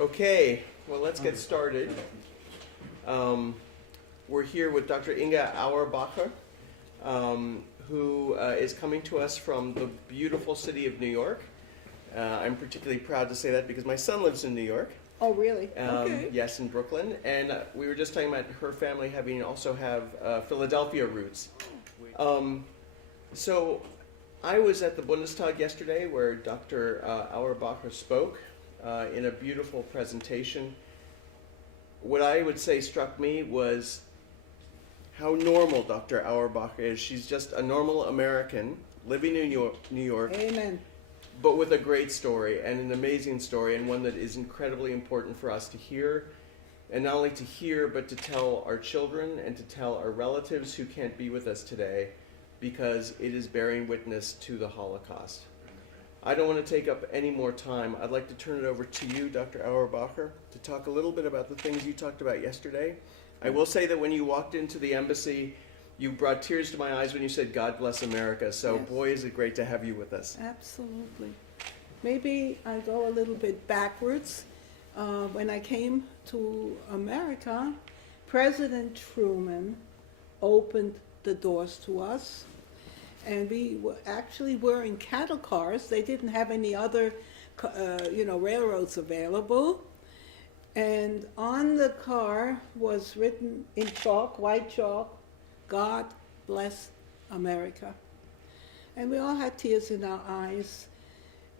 Okay, well, let's get started. We're here with Dr. Inge Auerbacher, who is coming to us from the beautiful city of New York. I'm particularly proud to say that because my son lives in New York. Oh, really? Okay. Yes, in Brooklyn. And we were just talking about her family also have Philadelphia roots. So I was at the Bundestag yesterday where Dr. Auerbacher spoke in a beautiful presentation. What I would say struck me was how normal Dr. Auerbacher is. She's just a normal American living in New York. Amen. But with a great story and an amazing story, and one that is incredibly important for us to hear, and not only to hear, but to tell our children and to tell our relatives who can't be with us today, because it is bearing witness to the Holocaust. I don't want to take up any more time. I'd like to turn it over to you, Dr. Auerbacher, to talk a little bit about the things you talked about yesterday. I will say that when you walked into the embassy, you brought tears to my eyes when you said, "God bless America." So, Yes. Boy, is it great to have you with us. Absolutely. Maybe I go a little bit backwards. When I came to America, President Truman opened the doors to us. And we were in cattle cars. They didn't have any other, railroads available. And on the car was written in chalk, white chalk, "God bless America." And we all had tears in our eyes.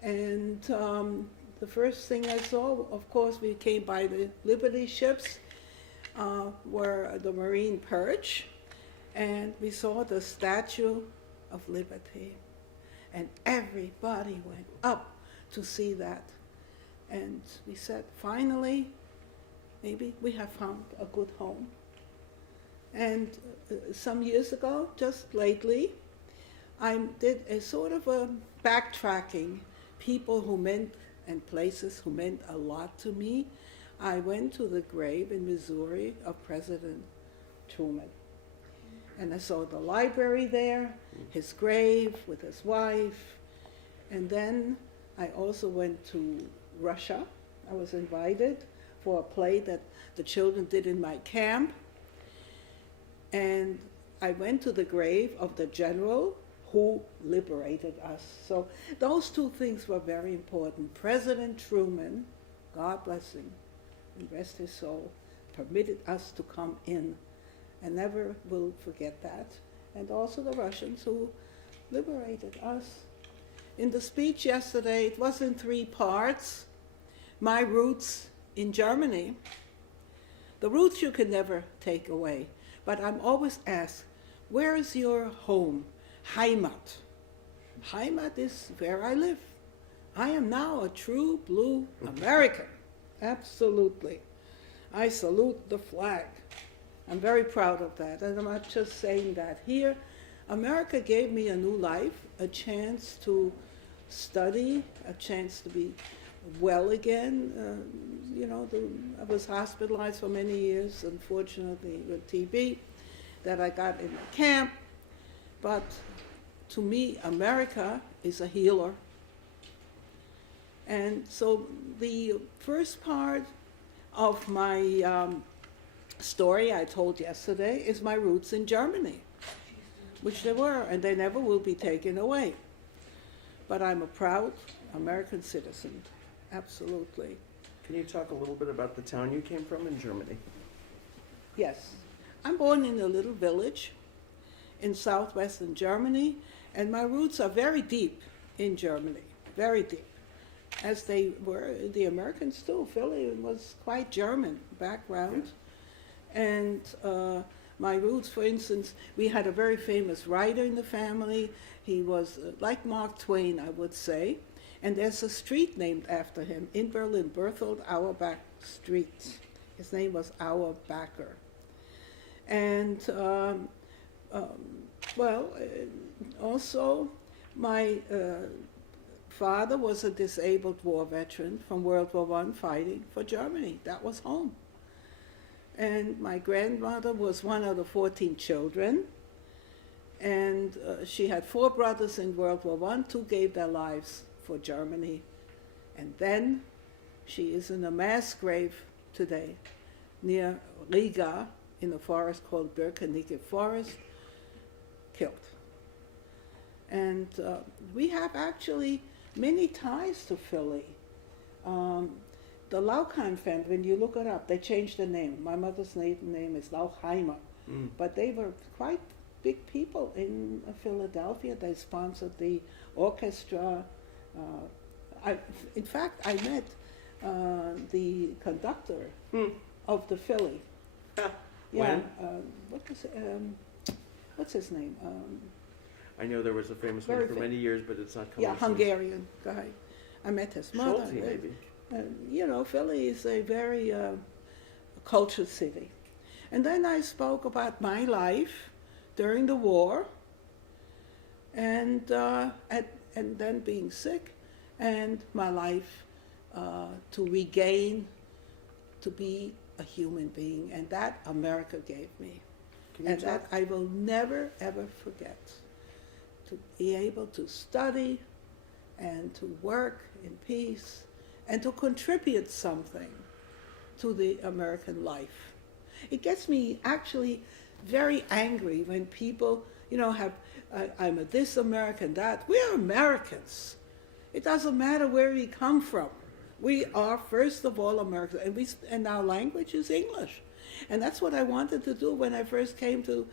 And the first thing I saw, of course, we came by the Liberty ships, were the Marine Purge, and we saw the Statue of Liberty. And everybody went up to see that. And we said, finally, maybe we have found a good home. And some years ago, just lately, I did a sort of a backtracking, people who meant, and places who meant a lot to me. I went to the grave in Missouri of President Truman. And I saw the library there, his grave with his wife. And then I also went to Russia. I was invited for a play that the children did in my camp. And I went to the grave of the general who liberated us. So those two things were very important. President Truman, God bless him and rest his soul, permitted us to come in. I never will forget that. And also the Russians who liberated us. In the speech yesterday, it was in 3 parts. My roots in Germany. The roots you can never take away. But I'm always asked, where is your home? Heimat. Heimat is where I live. I am now a true blue American. Absolutely. I salute the flag. I'm very proud of that, and I'm not just saying that here. America gave me a new life, a chance to study, a chance to be well again. I was hospitalized for many years, unfortunately, with TB, that I got in the camp. But to me, America is a healer. And so the first part of my story I told yesterday is my roots in Germany, which they were, and they never will be taken away. But I'm a proud American citizen, absolutely. Can you talk a little bit about the town you came from in Germany? Yes. I'm born in a little village in southwestern Germany, and my roots are very deep in Germany, very deep, as they were the Americans too. Philly was quite German background. Yes. And my roots, for instance, we had a very famous writer in the family. He was like Mark Twain, I would say. And there's a street named after him in Berlin, Berthold Auerbach Street. His name was Auerbacher. And, also my father was a disabled war veteran from World War I fighting for Germany. That was home. And my grandmother was one of the 14 children. And she had 4 brothers in World War I. 2 gave their lives for Germany. And then She is in a mass grave today near Riga in a forest called Birkenike Forest, killed. And we have actually many ties to Philly. The Laukheim family, when you look it up, they changed the name. My mother's maiden name is Lauchheimer. But they were quite big people in Philadelphia. They sponsored the orchestra. In fact, I met the conductor of the Philly. When? What's his name? I know there was a famous one for many years, but it's not coming. Yeah, Hungarian guy. I met his mother. Schulte, maybe. You know, Philly is a very cultured city. And then I spoke about my life during the war, and then being sick, and my life to regain, to be a human being, and that America gave me. And that I will never, ever forget. To be able to study and to work in peace and to contribute something to the American life. It gets me actually very angry when people, you know, have, I'm a this American, that. We're Americans. It doesn't matter where we come from. We are, first of all, Americans, and our language is English. And that's what I wanted to do when I first came to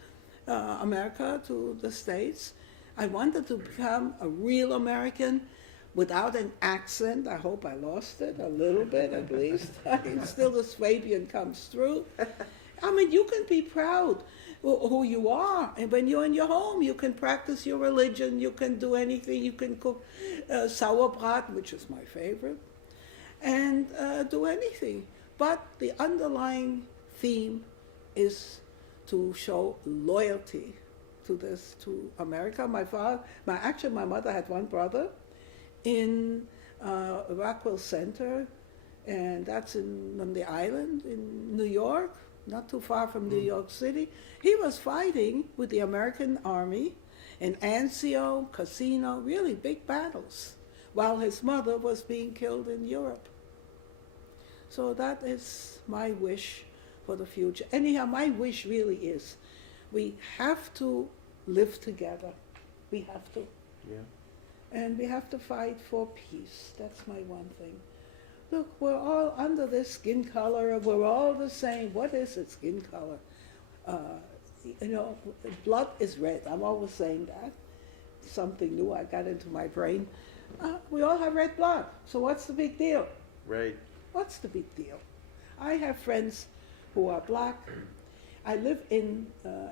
America, to the States. I wanted to become a real American without an accent. I hope I lost it a little bit at least. Still the Swabian comes through. I mean, you can be proud who you are. And when you're in your home, you can practice your religion. You can do anything. You can cook sauerbraten, which is my favorite, and do anything. But the underlying theme is to show loyalty to America. My mother had one brother in Rockwell Center, and that's on the island in New York, not too far from New York City. He was fighting with the American Army in Anzio, Cassino, really big battles, while his mother was being killed in Europe. So that is my wish for the future. Anyhow, my wish really is we have to live together. We have to. Yeah. And we have to fight for peace. That's my one thing. Look, we're all under this skin color. We're all the same. What is it, skin color? You know, blood is red. I'm always saying that. Something new I got into my brain. We all have red blood. So what's the big deal? Right. What's the big deal? I have friends who are black. I live in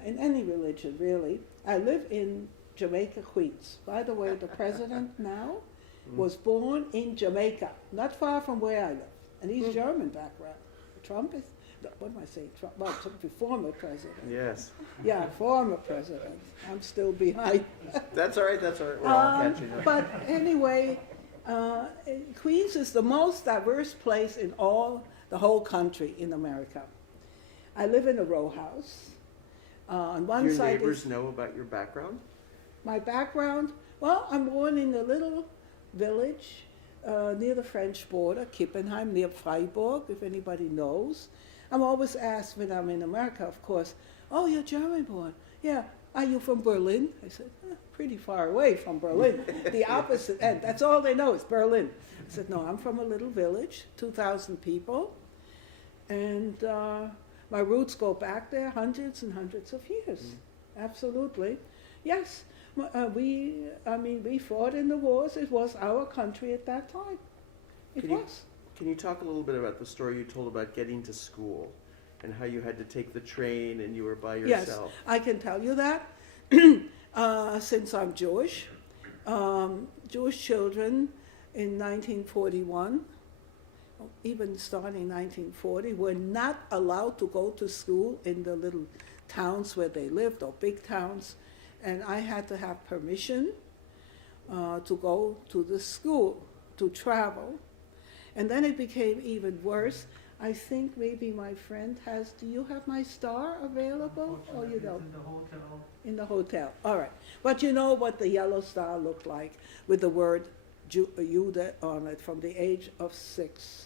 any religion, really. I live in Jamaica, Queens. By the way, the president now was born in Jamaica, not far from where I live. And he's German background. Trump is, what am I saying? Trump, well, the former president. Yes. Yeah, former president. I'm still behind. That's all right, that's all right. We're all catching up. But anyway, Queens is the most diverse place in the whole country in America. I live in a row house. On one Do your side neighbors is know about your background? my background. Well, I'm born in a little village near the French border, Kippenheim, near Freiburg, if anybody knows. I'm always asked when I'm in America, of course, oh, you're German born. Yeah. Are you from Berlin? I said, pretty far away from Berlin. The opposite end. That's all they know is Berlin. I said, no, I'm from a little village, 2,000 people. And my roots go back there hundreds and hundreds of years. Absolutely. Yes. We fought in the wars. It was our country at that time. It was. Can you talk a little bit about the story you told about getting to school and how you had to take the train and you were by yourself? Yes, I can tell you that. Since I'm Jewish, Jewish children in 1941, even starting in 1940, were not allowed to go to school in the little towns where they lived, or big towns, and I had to have permission to go to the school, to travel. And then it became even worse. I think maybe my friend has, do you have my star available? Or you don't? In the hotel. In the hotel, all right. But you know what the yellow star looked like with the word Jude on it from the age of 6.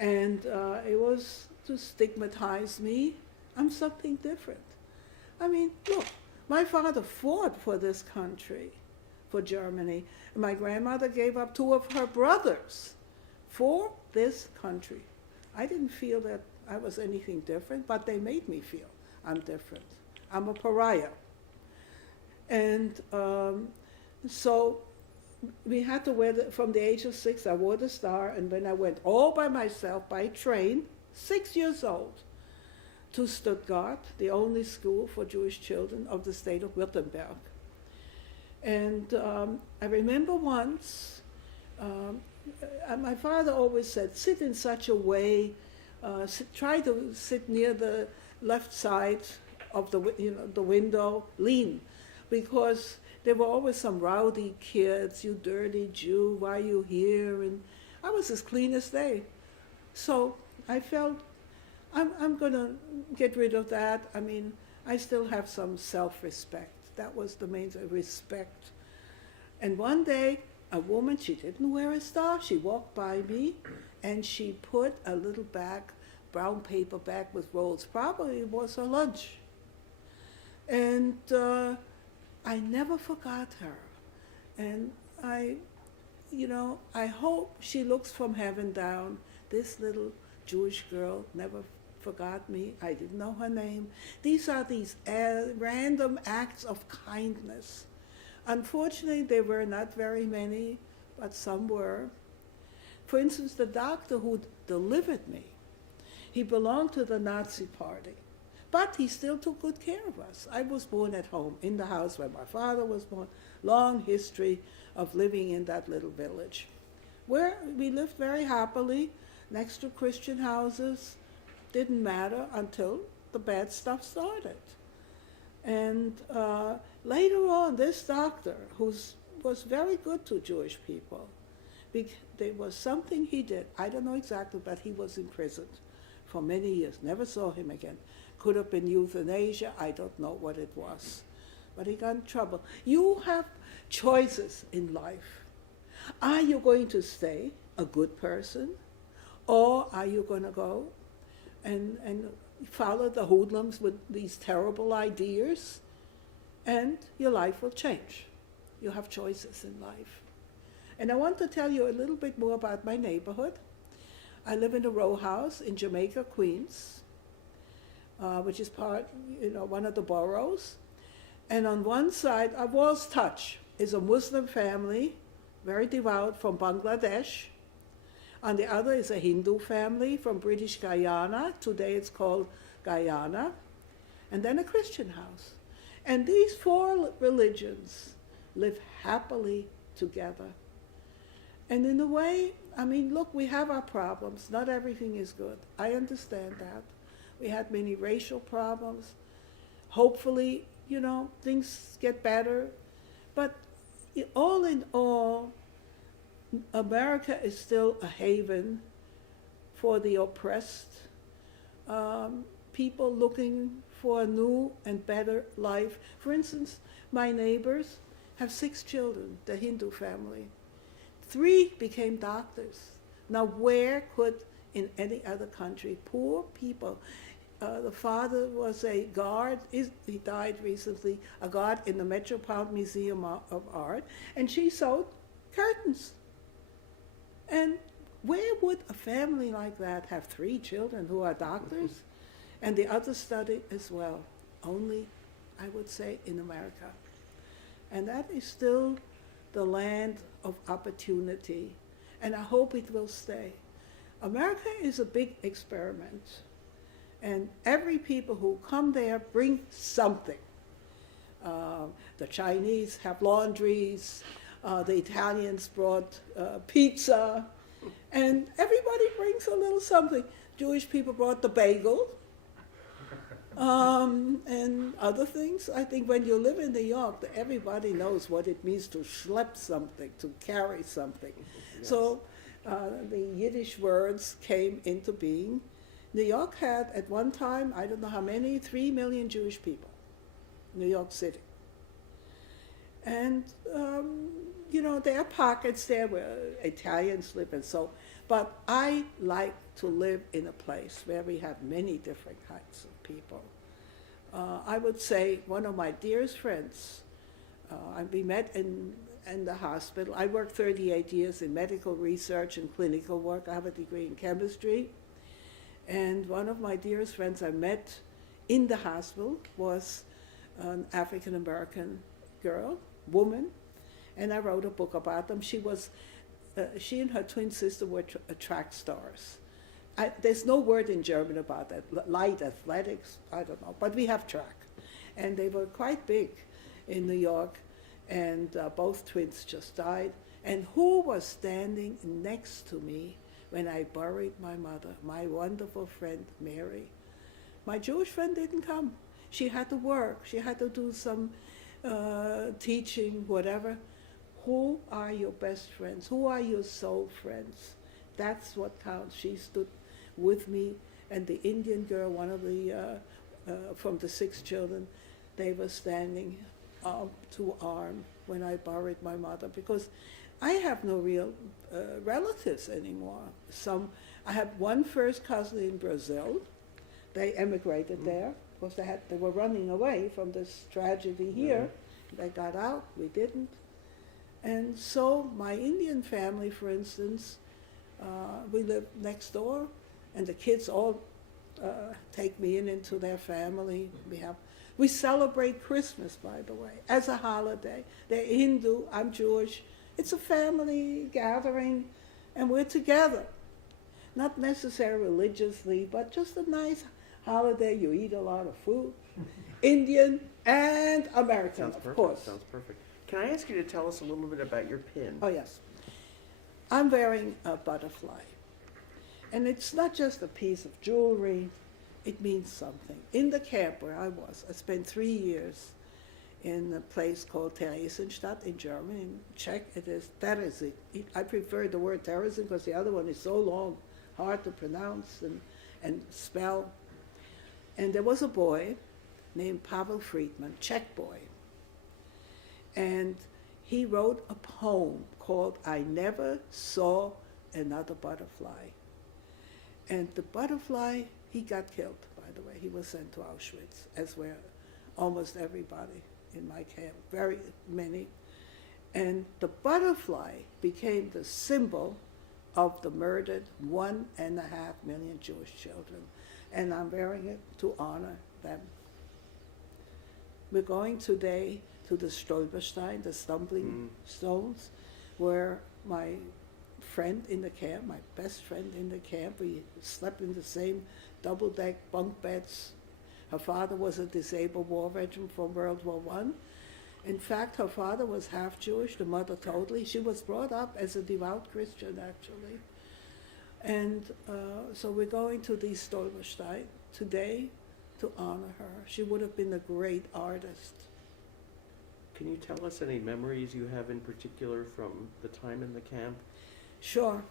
And it was to stigmatize me. I'm something different. I mean, look, my father fought for this country, for Germany. And my grandmother gave up 2 of her brothers for this country. I didn't feel that I was anything different, but they made me feel I'm different. I'm a pariah. And so we had to wear, from the age of 6, I wore the star, and when I went all by myself by train, 6 years old, to Stuttgart, the only school for Jewish children of the state of Württemberg. And I remember once, my father always said, sit in such a way, try to sit near the left side of the window, lean, because there were always some rowdy kids, you dirty Jew, why are you here? And I was as clean as they. So I felt, I'm going to get rid of that. I mean, I still have some self-respect. That was the main thing, respect. And one day, a woman, she didn't wear a star, she walked by me, and she put a little bag, brown paper bag with rolls. Probably it was her lunch. And I never forgot her. And I hope she looks from heaven down. This little Jewish girl never forgot me. I didn't know her name. These are these random acts of kindness. Unfortunately, there were not very many, but some were. For instance, the doctor who delivered me, he belonged to the Nazi party, but he still took good care of us. I was born at home, in the house where my father was born. Long history of living in that little village, where we lived very happily, next to Christian houses. Didn't matter until the bad stuff started. And later on, this doctor, who was very good to Jewish people, there was something he did, I don't know exactly, but he was imprisoned for many years, never saw him again. Could have been euthanasia, I don't know what it was. But he got in trouble. You have choices in life. Are you going to stay a good person, or are you going to go and follow the hoodlums with these terrible ideas, and your life will change. You have choices in life. And I want to tell you a little bit more about my neighborhood. I live in a row house in Jamaica, Queens, which is one of the boroughs. And on one side, of Walls Touch, is a Muslim family, very devout, from Bangladesh. On the other is a Hindu family from British Guyana. Today it's called Guyana. And then a Christian house. And these 4 religions live happily together. And in a way, I mean, look, we have our problems. Not everything is good. I understand that. We had many racial problems. Hopefully, things get better. But all in all, America is still a haven for the oppressed, people looking for a new and better life. For instance, my neighbors have 6 children, the Hindu family. 3 became doctors. Now, where could, in any other country, poor people, the father was a guard, he died recently, a guard in the Metropolitan Museum of Art, and she sewed curtains. And where would a family like that have 3 children who are doctors? And the others study as well. Only, I would say, in America. And that is still the land of opportunity. And I hope it will stay. America is a big experiment. And every people who come there bring something. The Chinese have laundries. The Italians brought pizza, and everybody brings a little something. Jewish people brought the bagel, and other things. I think when you live in New York, everybody knows what it means to schlep something, to carry something. Yes. So the Yiddish words came into being. New York had, at one time, I don't know how many, 3 million Jewish people, New York City. And you know, there are pockets there where Italians live and so, but I like to live in a place where we have many different kinds of people. I would say one of my dearest friends, we met in the hospital. I worked 38 years in medical research and clinical work. I have a degree in chemistry. And one of my dearest friends I met in the hospital was an African-American girl, woman, and I wrote a book about them. She and her twin sister were track stars. There's no word in German about that, light athletics, I don't know, but we have track. And they were quite big in New York, and both twins just died. And who was standing next to me when I buried my mother? My wonderful friend, Mary. My Jewish friend didn't come. She had to work. She had to do some teaching, whatever. Who are your best friends? Who are your soul friends? That's what counts. She stood with me, and the Indian girl, one of the, from the 6 children, they were standing arm to arm when I buried my mother, because I have no real relatives anymore. I have one first cousin in Brazil. They emigrated there because they were running away from this tragedy here. They got out, we didn't. And so my Indian family, for instance, we live next door, and the kids all take me into their family. We celebrate Christmas, by the way, as a holiday. They're Hindu, I'm Jewish. It's a family gathering, and we're together. Not necessarily religiously, but just a nice holiday. You eat a lot of food, Indian and American, of course. Sounds perfect. Can I ask you to tell us a little bit about your pin? Oh, yes. I'm wearing a butterfly. And it's not just a piece of jewelry. It means something. In the camp where I was, I spent 3 years in a place called Theresienstadt in Germany. In Czech, it is Terezin. I prefer the word Terezin because the other one is so long, hard to pronounce and spell. And there was a boy named Pavel Friedman, Czech boy. And he wrote a poem called I Never Saw Another Butterfly. And the butterfly, he got killed, by the way. He was sent to Auschwitz, as were almost everybody in my camp, very many. And the butterfly became the symbol of the murdered 1.5 million Jewish children. And I'm wearing it to honor them. We're going today to the Stolperstein, the stumbling stones, where my friend in the camp, my best friend in the camp, we slept in the same double-deck bunk beds. Her father was a disabled war veteran from World War I. In fact, her father was half Jewish, the mother totally. She was brought up as a devout Christian, actually. And so we're going to the Stolperstein today to honor her. She would have been a great artist. Can you tell us any memories you have in particular from the time in the camp? Sure.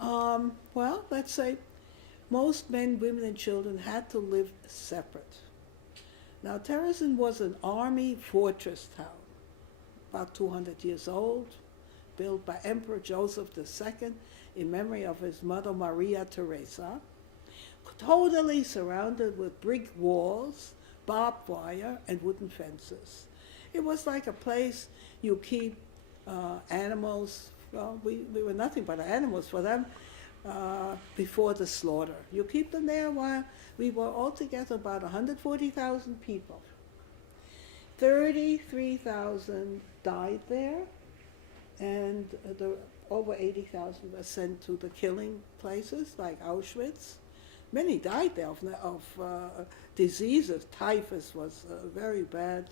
Well, let's say most men, women, and children had to live separate. Now, Terezin was an army fortress town, about 200 years old, built by Emperor Joseph II in memory of his mother Maria Theresa, totally surrounded with brick walls, barbed wire, and wooden fences. It was like a place you keep animals. Well, we were nothing but animals for them before the slaughter. You keep them there while we were altogether about 140,000 people. 33,000 died there, and over 80,000 were sent to the killing places like Auschwitz. Many died there of diseases. Typhus was a very bad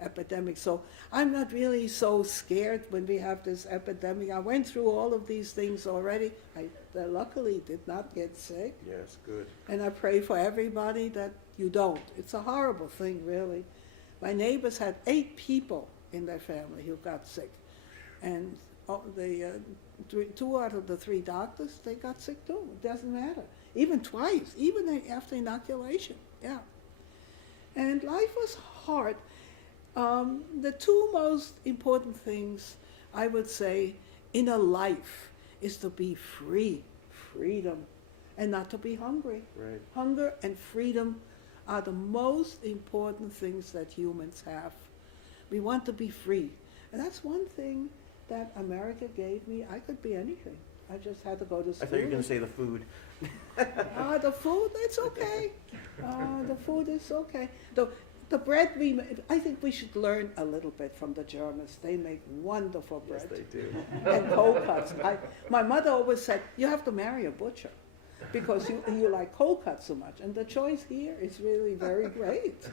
epidemic. So I'm not really so scared when we have this epidemic. I went through all of these things already. I luckily did not get sick. Yes, good. And I pray for everybody that you don't. It's a horrible thing, really. My neighbors had 8 people in their family who got sick. And 2 out of the 3 doctors, they got sick too. It doesn't matter. Even twice, even after inoculation, yeah. And life was hard. The two most important things, I would say, in a life is to be free, freedom, and not to be hungry. Right. Hunger and freedom are the most important things that humans have. We want to be free. And that's one thing that America gave me. I could be anything. I just had to go to I school. thought you were going to say the food. The food, it's okay. The food is okay. The bread I think we should learn a little bit from the Germans. They make wonderful bread. Yes, they do. And cold cuts. My mother always said, you have to marry a butcher because you like cold cuts so much. And the choice here is really very great.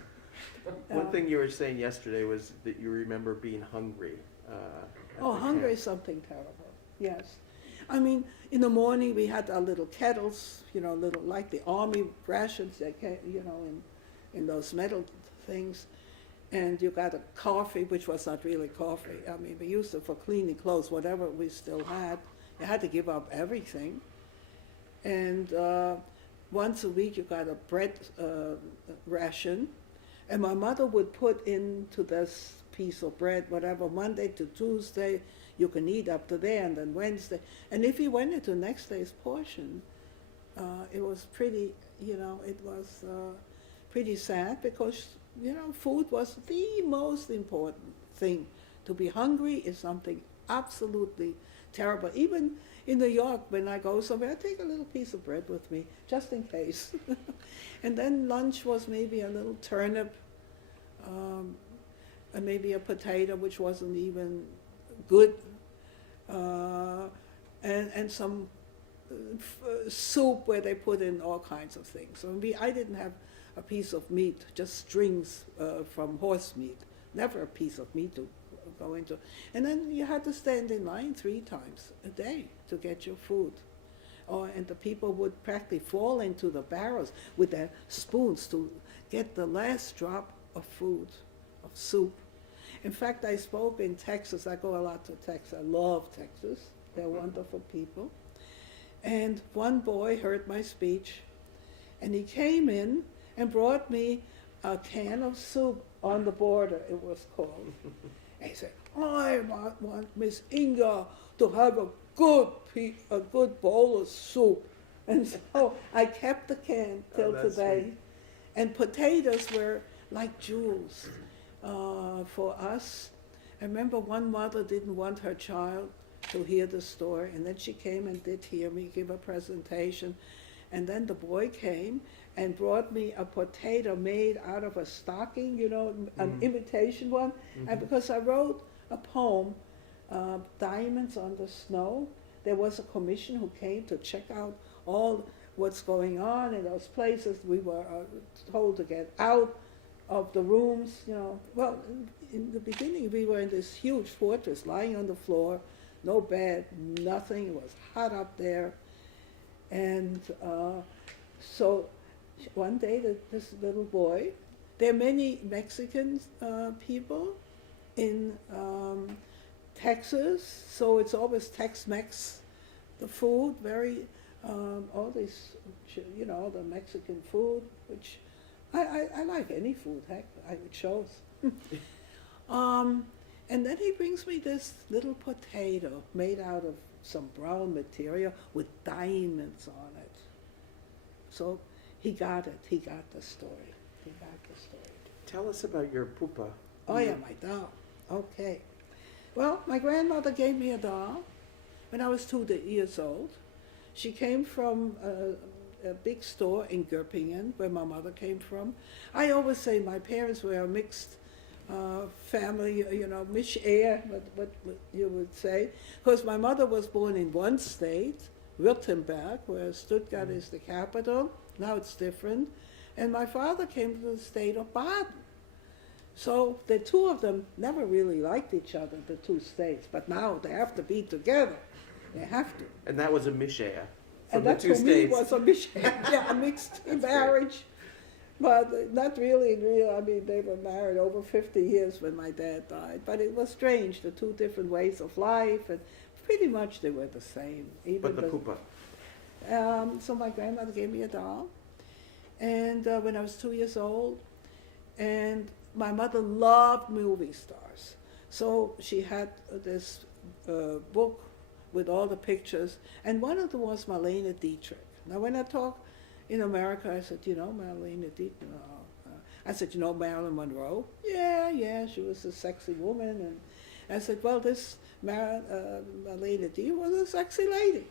One thing you were saying yesterday was that you remember being hungry. Hunger is something terrible, yes. I mean, in the morning we had our little kettles, little like the army rations, that in those metal things. And you got a coffee, which was not really coffee. I mean, we used it for cleaning clothes, whatever we still had. You had to give up everything. And once a week you got a bread ration. And my mother would put into this piece of bread, whatever, Monday to Tuesday, you can eat up to there, and then Wednesday. And if you went into next day's portion, it was pretty, pretty sad because, food was the most important thing. To be hungry is something absolutely terrible. Even in New York, when I go somewhere, I take a little piece of bread with me, just in case. And then lunch was maybe a little turnip, and maybe a potato, which wasn't even good, and some soup where they put in all kinds of things. So I didn't have a piece of meat, just strings from horse meat, never a piece of meat to go into. And then you had to stand in line 3 times a day to get your food. And the people would practically fall into the barrels with their spoons to get the last drop of food, of soup. In fact, I spoke in Texas. I go a lot to Texas. I love Texas. They're wonderful people. And one boy heard my speech, and he came in and brought me a can of soup on the border, it was called. And he said, I want Miss Inge to have a good bowl of soup. And so I kept the can till today. Sweet. And potatoes were like jewels for us. I remember one mother didn't want her child to hear the story, and then she came and did hear me give a presentation. And then the boy came and brought me a potato made out of a stocking, an imitation one. Mm-hmm. And because I wrote a poem, Diamonds on the Snow, there was a commission who came to check out all what's going on in those places. We were told to get out of the rooms, Well, in the beginning we were in this huge fortress lying on the floor, no bed, nothing. It was hot up there. And so one day this little boy, there are many Mexican people in Texas, so it's always Tex-Mex, the food, very, all this, the Mexican food, which I like any food, heck, it shows. And then he brings me this little potato made out of some brown material with diamonds on it. So he got it. He got the story. Tell us about your pupa. Oh, yeah, my doll. Okay. Well, my grandmother gave me a doll when I was 2 years old. She came from a big store in Göppingen, where my mother came from. I always say my parents were a mixed family, mish-air, what you would say, because my mother was born in one state, Württemberg, where Stuttgart is the capital. Now it's different. And my father came to the state of Baden. So the two of them never really liked each other, the two states, but now they have to be together. They have to. And that was a mishaya from And the that two for states. me was a a mixed marriage. But not really real. I mean, they were married over 50 years when my dad died. But it was strange, the two different ways of life, and pretty much they were the same. But the pupa. So my grandmother gave me a doll, and when I was 2 years old, and my mother loved movie stars. So she had this book with all the pictures, and one of them was Marlene Dietrich. Now, when I talk in America, I said, you know, Marlene Dietrich. I said, you know, Marilyn Monroe? Yeah, she was a sexy woman. And I said, well, this Marlene Dietrich was a sexy lady.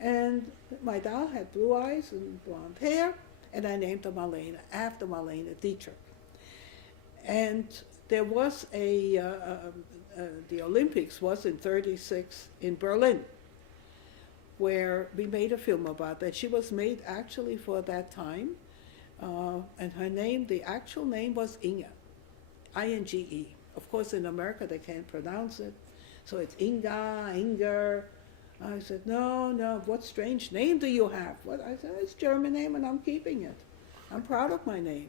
And my doll had blue eyes and blonde hair, and I named her Marlene after Marlene Dietrich. And there was the Olympics was in '36 in Berlin, where we made a film about that. She was made actually for that time, and her name, the actual name was Inge, I-N-G-E. Of course, in America they can't pronounce it, so it's Inga, Inger. I said, no, what strange name do you have? What? I said, it's a German name and I'm keeping it. I'm proud of my name.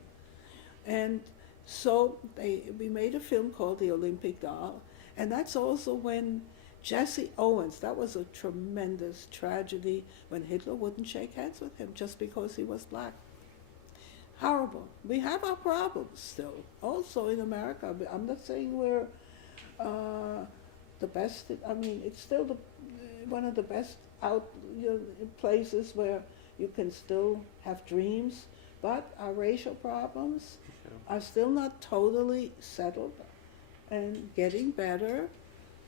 And so we made a film called The Olympic Doll, and that's also when Jesse Owens, that was a tremendous tragedy when Hitler wouldn't shake hands with him just because he was black. Horrible. We have our problems still, also in America. I'm not saying we're the best. I mean, it's still one of the best places where you can still have dreams, but our racial problems are still not totally settled and getting better.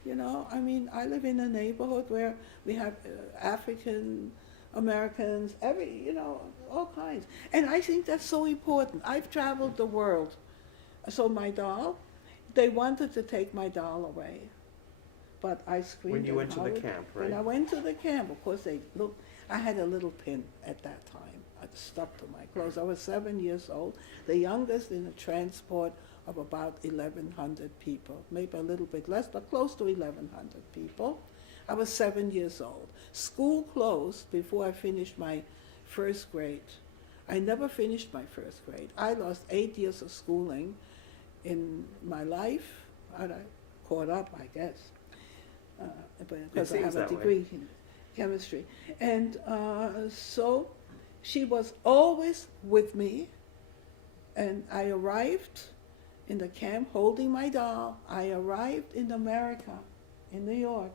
You know, I mean, I live in a neighborhood where we have African Americans, all kinds. And I think that's so important. I've traveled the world. So my doll, they wanted to take my doll away. But I screamed. When you went to the camp, right? When I went to the camp, of course, I had a little pin at that time. I stuck to my clothes. I was 7 years old, the youngest in a transport of about 1,100 people, maybe a little bit less, but close to 1,100 people. I was 7 years old. School closed before I finished my first grade. I never finished my first grade. I lost 8 years of schooling in my life, and I caught up, I guess, because I have a degree in chemistry. And so she was always with me, and I arrived in the camp holding my doll. I arrived in America, in New York,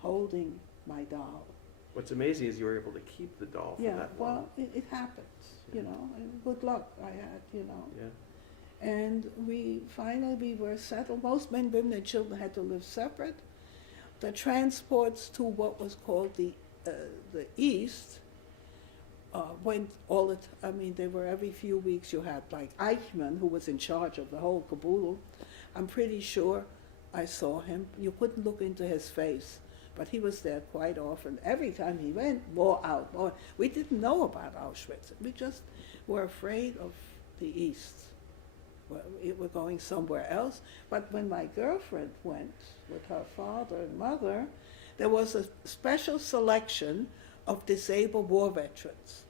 holding my doll. What's amazing is you were able to keep the doll for that long. Yeah, well, it happens, and good luck I had, Yeah. And we were settled. Most men, women, and children had to live separate. The transports to what was called the East went they were every few weeks. You had like Eichmann, who was in charge of the whole caboodle. I'm pretty sure I saw him. You couldn't look into his face, but he was there quite often. Every time he went, more out, more. We didn't know about Auschwitz. We just were afraid of the East. We're going somewhere else. But when my girlfriend went with her father and mother, there was a special selection of disabled war veterans.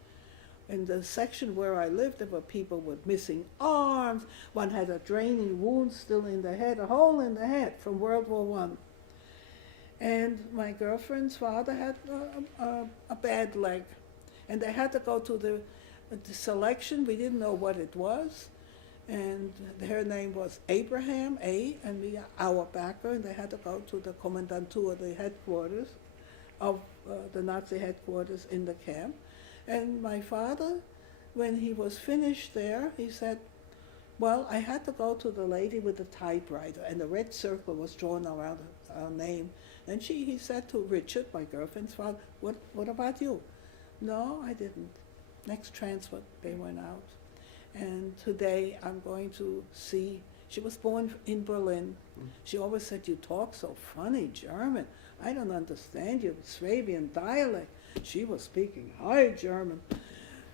In the section where I lived, there were people with missing arms. One had a draining wound still in the head, a hole in the head from World War I. And my girlfriend's father had a bad leg. And they had to go to the selection. We didn't know what it was. And her name was Abraham, and Inge Auerbacher, and they had to go to the Kommandantur, the headquarters of the Nazi headquarters in the camp. And my father, when he was finished there, he said, well, I had to go to the lady with the typewriter, and the red circle was drawn around her name. And he said to Richard, my girlfriend's father, what about you? No, I didn't. Next transfer, they went out. And today I'm going to see, she was born in Berlin. She always said, you talk so funny German. I don't understand your Swabian dialect. She was speaking high German.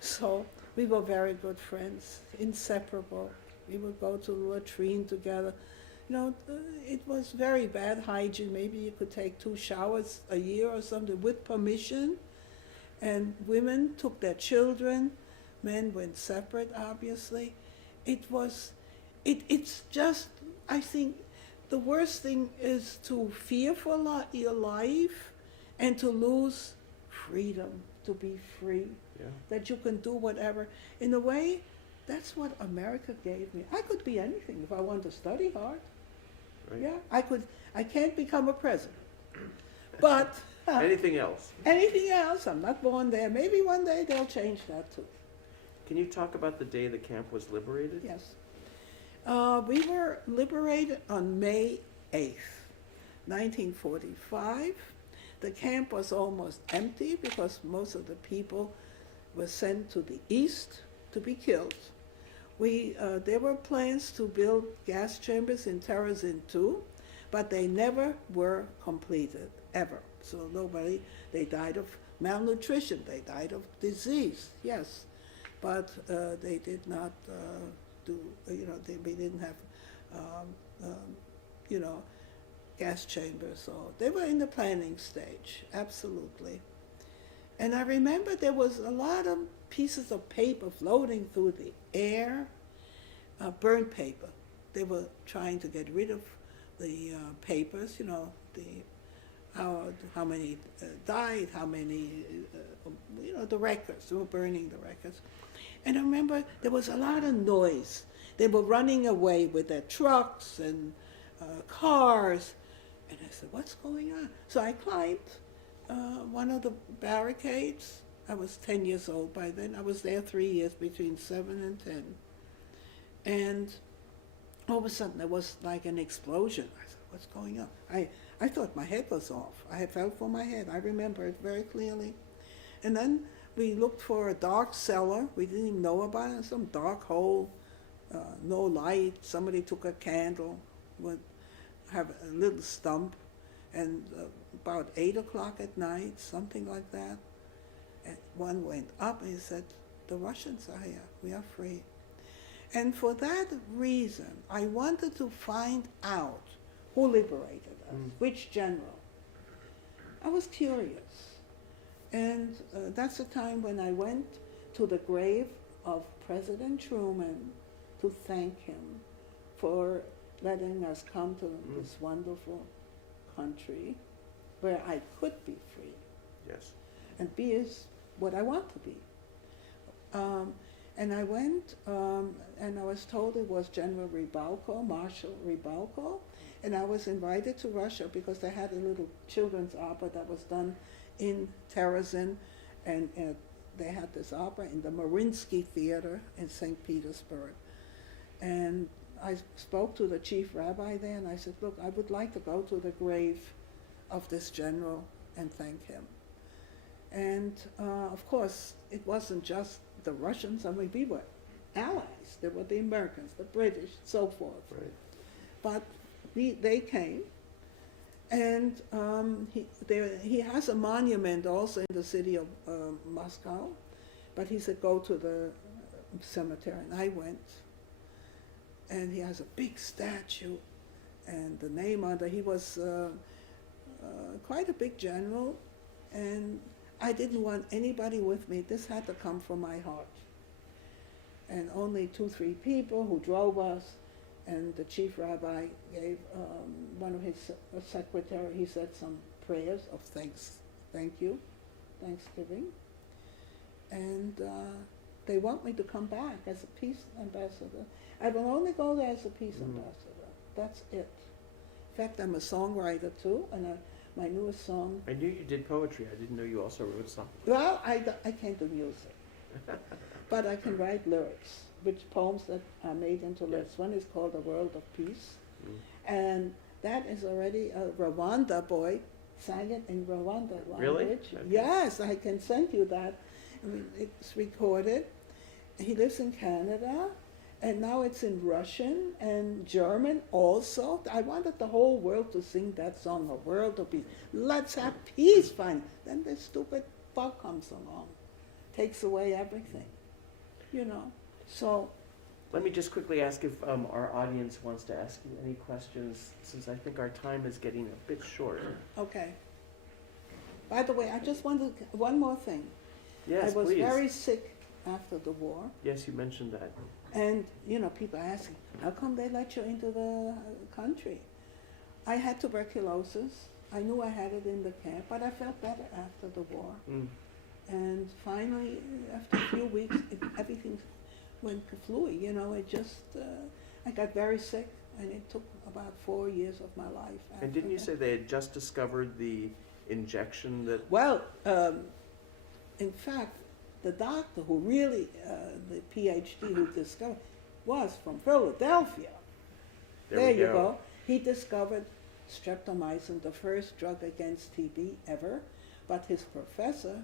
So we were very good friends, inseparable. We would go to the latrine together. It was very bad hygiene. Maybe you could take 2 showers a year or something with permission. And women took their children. Men went separate, obviously. It's just, I think, the worst thing is to fear for your life and to lose freedom, to be free, that you can do whatever. In a way, that's what America gave me. I could be anything if I wanted to study hard. Right. Yeah, I could. I can't become a president, but Anything else? anything else, I'm not born there. Maybe one day they'll change that too. Can you talk about the day the camp was liberated? Yes. We were liberated on May 8th, 1945. The camp was almost empty because most of the people were sent to the east to be killed. There were plans to build gas chambers in Terezin too, but they never were completed, ever. So they died of malnutrition, they died of disease, yes. But they did not we didn't have, gas chambers. So they were in the planning stage, absolutely. And I remember there was a lot of pieces of paper floating through the air, burnt paper. They were trying to get rid of the papers, how many died, how many, the records. They were burning the records. And I remember there was a lot of noise. They were running away with their trucks and cars. And I said, what's going on? So I climbed one of the barricades. I was 10 years old by then. I was there 3 years, between 7 and 10. And all of a sudden there was like an explosion. I said, what's going on? I thought my head was off. I fell for my head. I remember it very clearly. And then we looked for a dark cellar. We didn't even know about it. Some dark hole, no light. Somebody took a candle, would have a little stump. And about 8 o'clock at night, something like that, and one went up and he said, the Russians are here. We are free. And for that reason, I wanted to find out who liberated us, which general. I was curious. And that's the time when I went to the grave of President Truman to thank him for letting us come to this wonderful country where I could be free. Yes. And be is what I want to be. And I went, and I was told it was General Rybalko, Marshal Rybalko, and I was invited to Russia because they had a little children's opera that was done in Terezin, and they had this opera in the Mariinsky Theater in St. Petersburg. And I spoke to the chief rabbi there, and I said, look, I would like to go to the grave of this general and thank him. And of course, it wasn't just the Russians. I mean, we were allies. There were the Americans, the British, so forth. Right. But they came, and he has a monument also in the city of Moscow, but he said, go to the cemetery, and I went. And he has a big statue, and the name on it. He was quite a big general, and I didn't want anybody with me. This had to come from my heart. And only 2-3 people who drove us, and the chief rabbi gave one of his secretary, he said some prayers of thanksgiving. And they want me to come back as a peace ambassador. I will only go there as a peace ambassador. That's it. In fact, I'm a songwriter too, and my newest song. I knew you did poetry. I didn't know you also wrote songs. Well, I can't do music, but I can write lyrics, which poems that are made into lyrics. One is called "A World of Peace," and that is already a Rwanda boy sang it in Rwanda language. Really? Okay. Yes, I can send you that. I mean, it's recorded. He lives in Canada. And now it's in Russian and German also. I wanted the whole world to sing that song, A World of Peace. Let's have peace, fine. Then this stupid bug comes along, takes away everything, So. Let me just quickly ask if our audience wants to ask you any questions, since I think our time is getting a bit short. Okay. By the way, I just wanted one more thing. Yes, I was please. very sick after the war. Yes, you mentioned that. And, people are asking, how come they let you into the country? I had tuberculosis. I knew I had it in the camp, but I felt better after the war. And finally, after a few weeks, everything went fluey, you know, it just, I got very sick, and it took about 4 years of my life. And didn't you that. say they had just discovered the injection that... Well, in fact, the doctor who really, the PhD who discovered, was from Philadelphia. There you go. He discovered streptomycin, the first drug against TB ever. But his professor,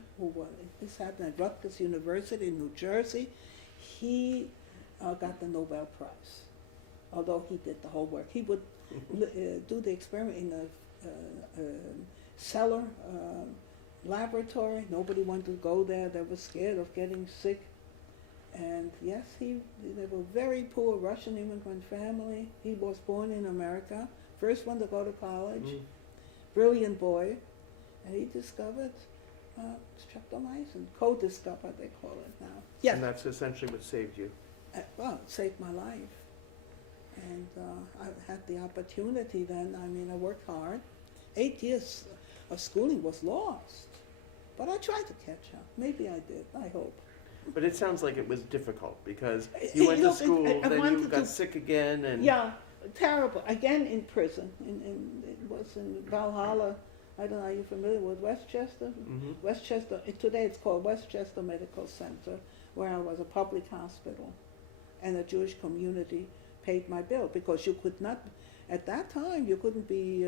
this happened at Rutgers University in New Jersey, he got the Nobel Prize. Although he did the whole work. He would do the experiment in a cellar laboratory. Nobody wanted to go there. They were scared of getting sick. And yes, they were very poor Russian immigrant family. He was born in America, first one to go to college, brilliant boy. And he discovered streptomycin, co-discovered they call it now. Yes. And that's essentially what saved you. Well, it saved my life. And I had the opportunity then. I mean, I worked hard. 8 years of schooling was lost. But I tried to catch up. Maybe I did, I hope. But it sounds like it was difficult because you went to school, then you got sick again. And yeah, terrible. Again in prison. It was in Valhalla. I don't know, are you familiar with Westchester? Mm-hmm. Westchester, today it's called Westchester Medical Center, where I was a public hospital. And the Jewish community paid my bill because you could not, at that time, you couldn't be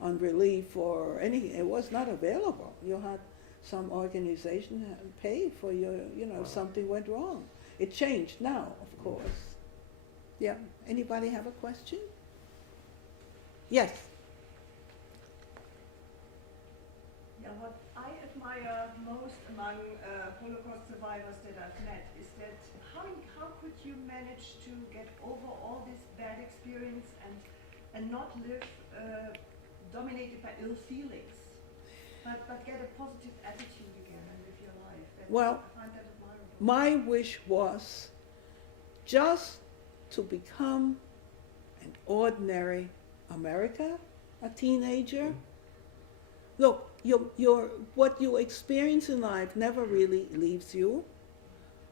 on relief or anything. It was not available. You had some organization pay for your, if something went wrong. It changed now, of course. Yeah. Anybody have a question? Yes. Yeah, what I admire most among Holocaust survivors that I've met is that how could you manage to get over all this bad experience and not live dominated by ill feelings, but get a positive attitude again and live your life? Well, I find that admirable. my wish was just to become an ordinary American, a teenager. Look, what you experience in life never really leaves you,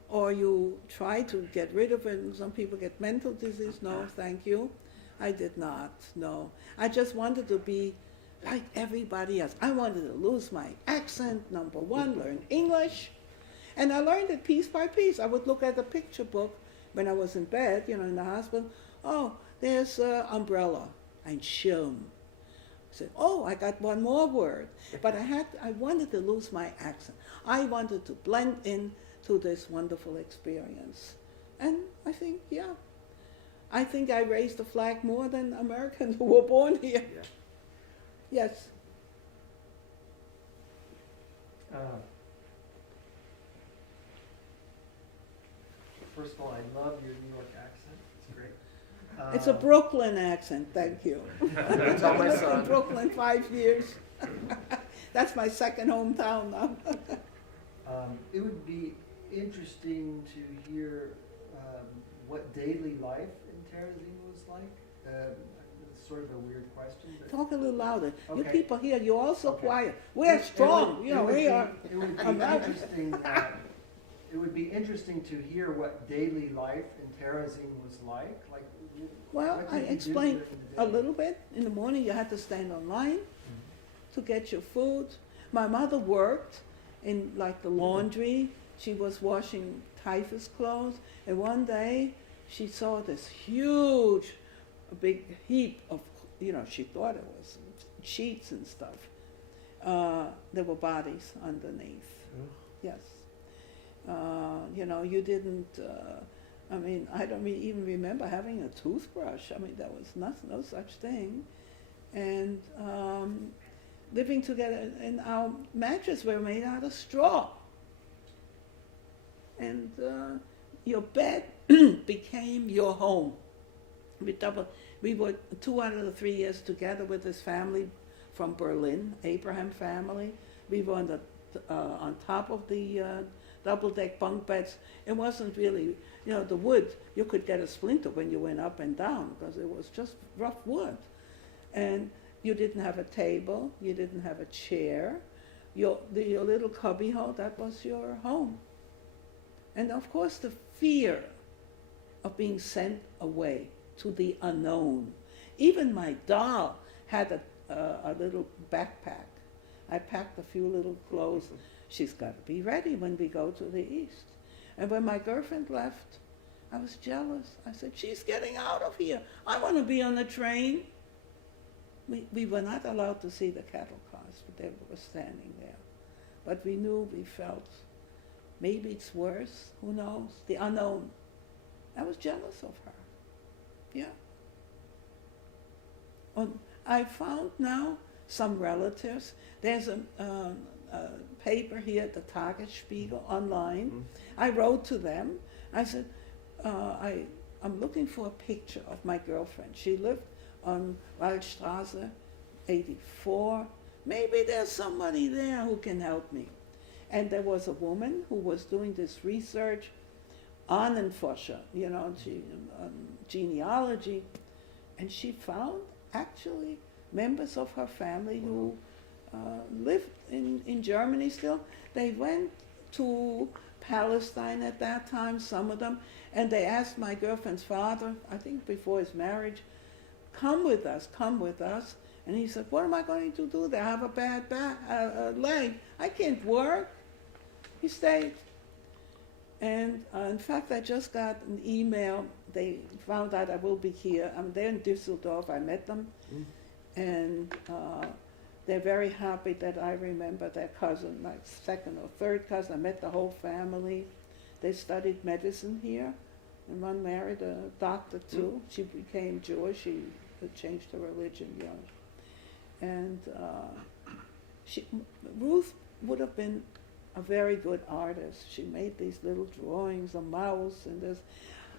or you try to get rid of it. Some people get mental disease. No, thank you. I did not, no. I just wanted to be like everybody else. I wanted to lose my accent, number one, learn English. And I learned it piece by piece. I would look at the picture book when I was in bed, in the hospital. Oh, there's an umbrella and Schirm. I said, oh, I got one more word. But I wanted to lose my accent. I wanted to blend in to this wonderful experience. And I think, I think I raised the flag more than Americans who were born here. Yeah. Yes. First of all, I love your New York accent. It's great. It's a Brooklyn accent, thank you. Tell my I lived son. in Brooklyn 5 years. That's my second hometown now. It would be interesting to hear what daily life in Terezin was like. It's sort of a weird question. But Talk a little louder. You Okay. people here, you're all so Okay. quiet. We're strong, It would we be- are. It would be American. interesting. It would be interesting to hear what daily life in Terezin was like. Like, Well, what I did you do explained during the a day? little bit. In the morning, you had to stand online to get your food. My mother worked in like the laundry. She was washing typhus clothes. And one day, she saw this huge, big heap of, she thought it was sheets and stuff. There were bodies underneath. Yes. You didn't, I don't even remember having a toothbrush. There was no such thing. And living together, and our mattresses were made out of straw. And your bed became your home. We were 2 out of the 3 years together with this family from Berlin, Abraham family. We were on top of the double-deck bunk beds. It wasn't really, the wood, you could get a splinter when you went up and down because it was just rough wood. And you didn't have a table, you didn't have a chair. Your little cubby hole, that was your home. And of course the fear of being sent away to the unknown. Even my doll had a little backpack. I packed a few little clothes. She's got to be ready when we go to the East. And when my girlfriend left, I was jealous. I said, she's getting out of here. I want to be on the train. We were not allowed to see the cattle cars, but they were standing there. But we knew, we felt, maybe it's worse, who knows, the unknown. I was jealous of her, yeah. I found now some relatives. There's a paper here at the Tagesspiegel online. Mm-hmm. I wrote to them. I said, I'm looking for a picture of my girlfriend. She lived on Waldstraße 84. Maybe there's somebody there who can help me. And there was a woman who was doing this research, Ahnenforscher, genealogy, and she found actually members of her family who lived in Germany still. They went to Palestine at that time, some of them, and they asked my girlfriend's father, I think before his marriage, come with us. And he said, what am I going to do there? I have a bad leg. I can't work. He stayed. And in fact, I just got an email. They found out I will be here. I'm there in Düsseldorf. I met them. And they're very happy that I remember their cousin, my second or third cousin. I met the whole family. They studied medicine here. And one married a doctor too. She became Jewish. She changed her religion young. And Ruth would have been a very good artist. She made these little drawings, a mouse and this.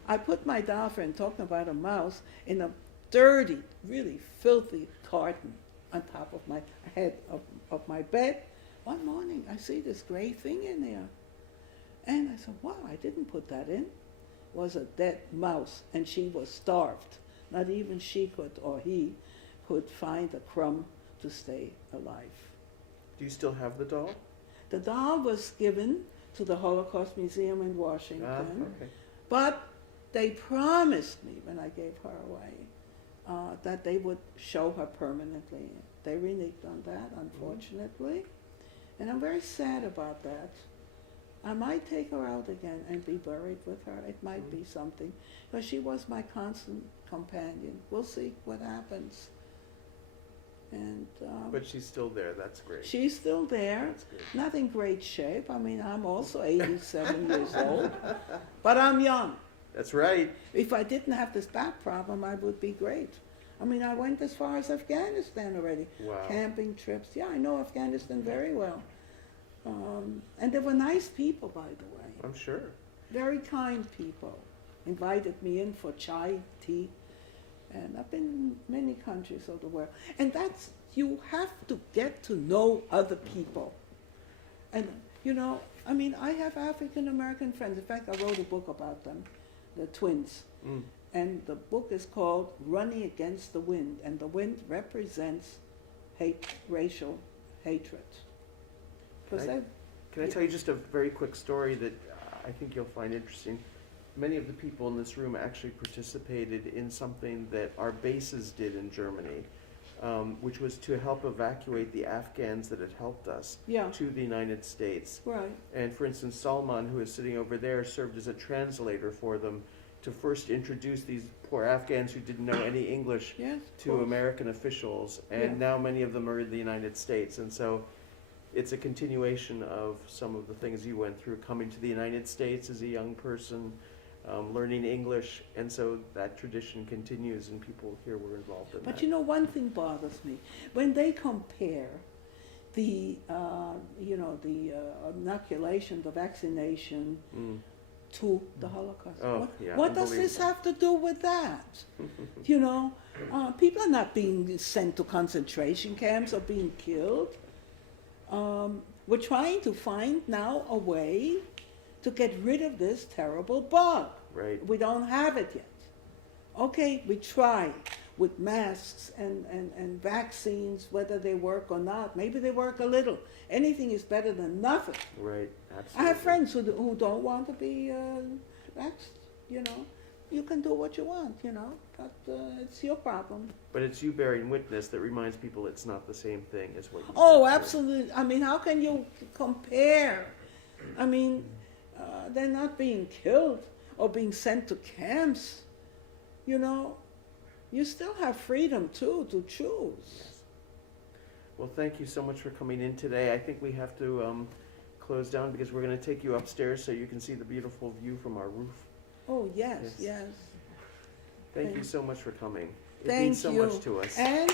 I put my doll friend, talking about a mouse, in a dirty, really filthy carton on top of my head of my bed. One morning I see this gray thing in there. And I said, wow, I didn't put that in. It was a dead mouse, and she was starved. Not even she could, or he, could find a crumb to stay alive. Do you still have the doll? The doll was given to the Holocaust Museum in Washington, Okay. but they promised me when I gave her away that they would show her permanently. They reneged on that, unfortunately, and I'm very sad about that. I might take her out again and be buried with her. It might be something, because she was my constant companion. We'll see what happens. And But she's still there. That's great. she's still there, That's good. not in great shape. I mean, I'm also 87 years old, but I'm young. That's right. If I didn't have this back problem, I would be great. I mean, I went as far as Afghanistan already. Wow. Camping trips. Yeah, I know Afghanistan very well. And they were nice people, by the way. I'm sure. Very kind people. Invited me in for chai, tea. And I've been in many countries of the world. And that's, you have to get to know other people. And, I mean, I have African American friends. In fact, I wrote a book about them, the twins. And the book is called Running Against the Wind. And the wind represents racial hatred. Can I tell you just a very quick story that I think you'll find interesting? Many of the people in this room actually participated in something that our bases did in Germany, which was to help evacuate the Afghans that had helped us to the United States. Right. And for instance, Salman, who is sitting over there, served as a translator for them to first introduce these poor Afghans who didn't know any English to American officials. And now many of them are in the United States. And so it's a continuation of some of the things you went through, coming to the United States as a young person, learning English, and so that tradition continues, and people here were involved in that. But one thing bothers me. When they compare the inoculation, the vaccination, to the Holocaust. What does this have to do with that? People are not being sent to concentration camps or being killed. We're trying to find now a way to get rid of this terrible bug. Right. We don't have it yet. Okay, we try with masks and vaccines, whether they work or not. Maybe they work a little. Anything is better than nothing. Right, absolutely. I have friends who don't want to be vaxxed, you can do what you want, you know, but it's your problem. But it's you bearing witness that reminds people it's not the same thing as what you Oh, went through. absolutely. I mean, how can you compare? I mean, they're not being killed or being sent to camps, you know. You still have freedom, too, to choose. Well, thank you so much for coming in today. I think we have to close down because we're going to take you upstairs so you can see the beautiful view from our roof. Oh, yes, Yes. yes. Thank you Thank- so much for coming. It Thank means so you. much to us. And